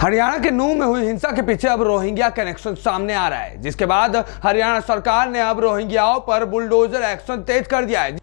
हरियाणा के नूंह में हुई हिंसा के पीछे अब रोहिंग्या कनेक्शन सामने आ रहा है, जिसके बाद हरियाणा सरकार ने अब रोहिंग्याओं पर बुलडोजर एक्शन तेज कर दिया है।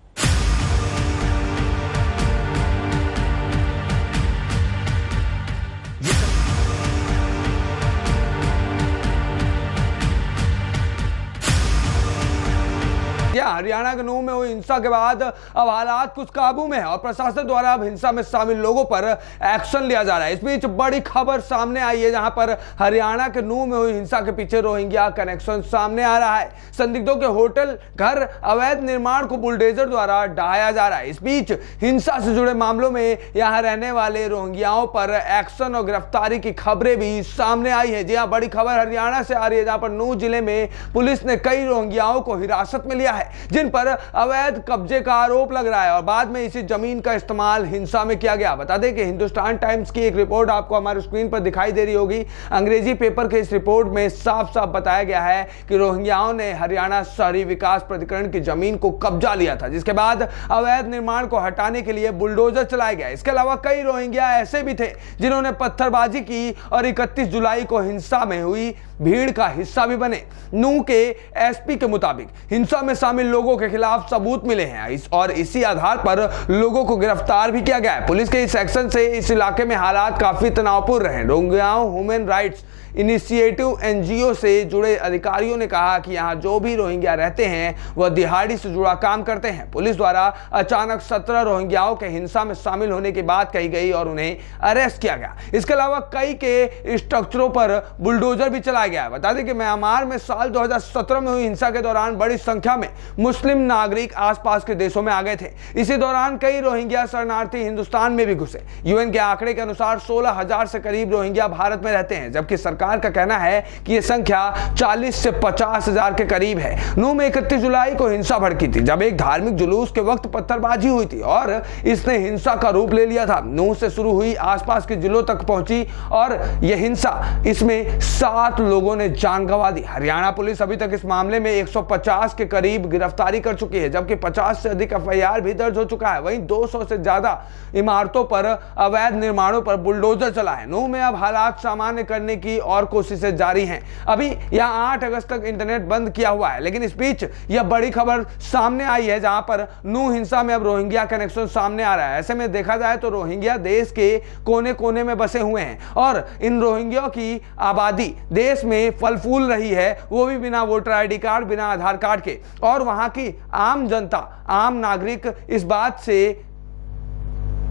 हरियाणा के नूंह में हुई हिंसा के बाद अब हालात कुछ काबू में है और प्रशासन द्वारा अब हिंसा में शामिल लोगों पर एक्शन लिया जा रहा है। इस बीच बड़ी खबर सामने आई है, जहां पर हरियाणा के नूंह में हुई हिंसा के पीछे रोहिंग्या कनेक्शन सामने आ रहा है। संदिग्धों के होटल, घर, अवैध निर्माण को बुलडोजर द्वारा ढहाया जा रहा है। इस बीच हिंसा से जुड़े मामलों में यहां रहने वाले रोहिंग्याओं पर एक्शन और गिरफ्तारी की खबरें भी सामने आई है। जी हां, बड़ी खबर हरियाणा से आ रही है, जहां पर नूंह जिले में पुलिस ने कई रोहिंग्याओं को हिरासत में लिया है, जिन पर अवैध कब्जे का आरोप लग रहा है और बाद में इसी जमीन का इस्तेमाल हिंसा में किया गया। बता दें कि हिंदुस्तान टाइम्स की एक रिपोर्ट आपको हमारी स्क्रीन पर दिखाई दे रही होगी। अंग्रेजी पेपर के इस रिपोर्ट में साफ साफ बताया गया है कि रोहिंग्याओं ने हरियाणा शहरी विकास प्राधिकरण की जमीन को कब्जा लिया था, जिसके बाद अवैध निर्माण को हटाने के लिए बुलडोजर चलाया गया। इसके अलावा कई रोहिंग्या ऐसे भी थे जिन्होंने पत्थरबाजी की और 31 जुलाई को हिंसा में हुई भीड़ का हिस्सा भी बने। नूंह के एसपी के मुताबिक हिंसा में शामिल लोगों के खिलाफ सबूत मिले हैं और इसी आधार पर लोगों को गिरफ्तार भी किया गया है। पुलिस के इस एक्शन से इस इलाके में हालात काफी तनावपूर्ण रहे। रोहिंग्याओं ह्यूमन राइट्स इनिशिएटिव एनजीओ से जुड़े अधिकारियों ने कहा कि यहां जो भी रोहिंग्या रहते हैं वह दिहाड़ी से जुड़ा काम करते हैं। पुलिस द्वारा अचानक 17 रोहिंग्याओं के हिंसा में शामिल होने की बात कही गई और उन्हें अरेस्ट किया गया। इसके अलावा कई के स्ट्रक्चरों पर बुलडोजर भी चलाया गया है। बता दें कि म्यांमार में साल 2017 में हुई हिंसा के दौरान बड़ी संख्या में मुस्लिम नागरिक आसपास के देशों में आ गए थे। इसी दौरान कई रोहिंग्या शरणार्थी हिंदुस्तान में भी घुसे। यूएन के आंकड़े के अनुसार 16,000 से करीब रोहिंग्या भारत में रहते हैं, जबकि सरकार का कहना है कि यह संख्या 40 से 50,000 के करीब है। नूंह में 31 जुलाई को हिंसा भड़की थी, जब एक धार्मिक जुलूस के वक्त पत्थरबाजी हुई थी और इसने हिंसा का रूप ले लिया था। नूंह से शुरू हुई, आसपास के जिलों तक पहुंची और यह हिंसा, इसमें 7 लोगों ने जान गंवा दी। हरियाणा पुलिस अभी तक इस मामले में 150 के करीब गिरफ्तारी कर चुकी है, जबकि 50 से अधिक एफआईआर भी दर्ज हो चुका है। वहीं 200 से ज्यादा इमारतों पर अवैध निर्माणों पर बुलडोजर चला है। नूंह में अब हालात सामान्य करने की और कोशिशें जारी हैं। अभी यहां 8 अगस्त तक इंटरनेट बंद किया हुआ है, लेकिन इस बीच यह बड़ी खबर सामने आई है, जहां पर नूंह हिंसा में अब रोहिंग्या कनेक्शन सामने आ रहा है। ऐसे में देखा जाए तो रोहिंग्या देश के कोने कोने में बसे हुए हैं और इन रोहिंग्या की आबादी देश में फल फूल रही है, वो भी बिना वोटर आईडी कार्ड, बिना आधार कार्ड के। और वहां की आम जनता, आम नागरिक इस बात से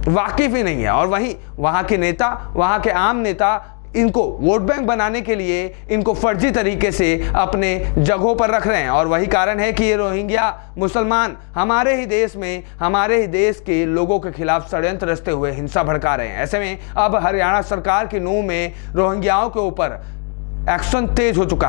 वाकिफ ही नहीं है और वहीं वहां के नेता, वहां के आम नेता इनको वोट बैंक बनाने के लिए इनको फर्जी तरीके से अपने जगहों पर रख रहे हैं और वही कारण है कि ये रोहिंग्या मुसलमान हमारे ही देश में, हमारे ही देश के लोगों के खिलाफ षड्यंत्र रचते हुए हिंसा भड़का रहे हैं। ऐसे में अब हरियाणा सरकार की नूंह में रोहिंग्याओं के ऊपर एक्शन तेज हो चुका है।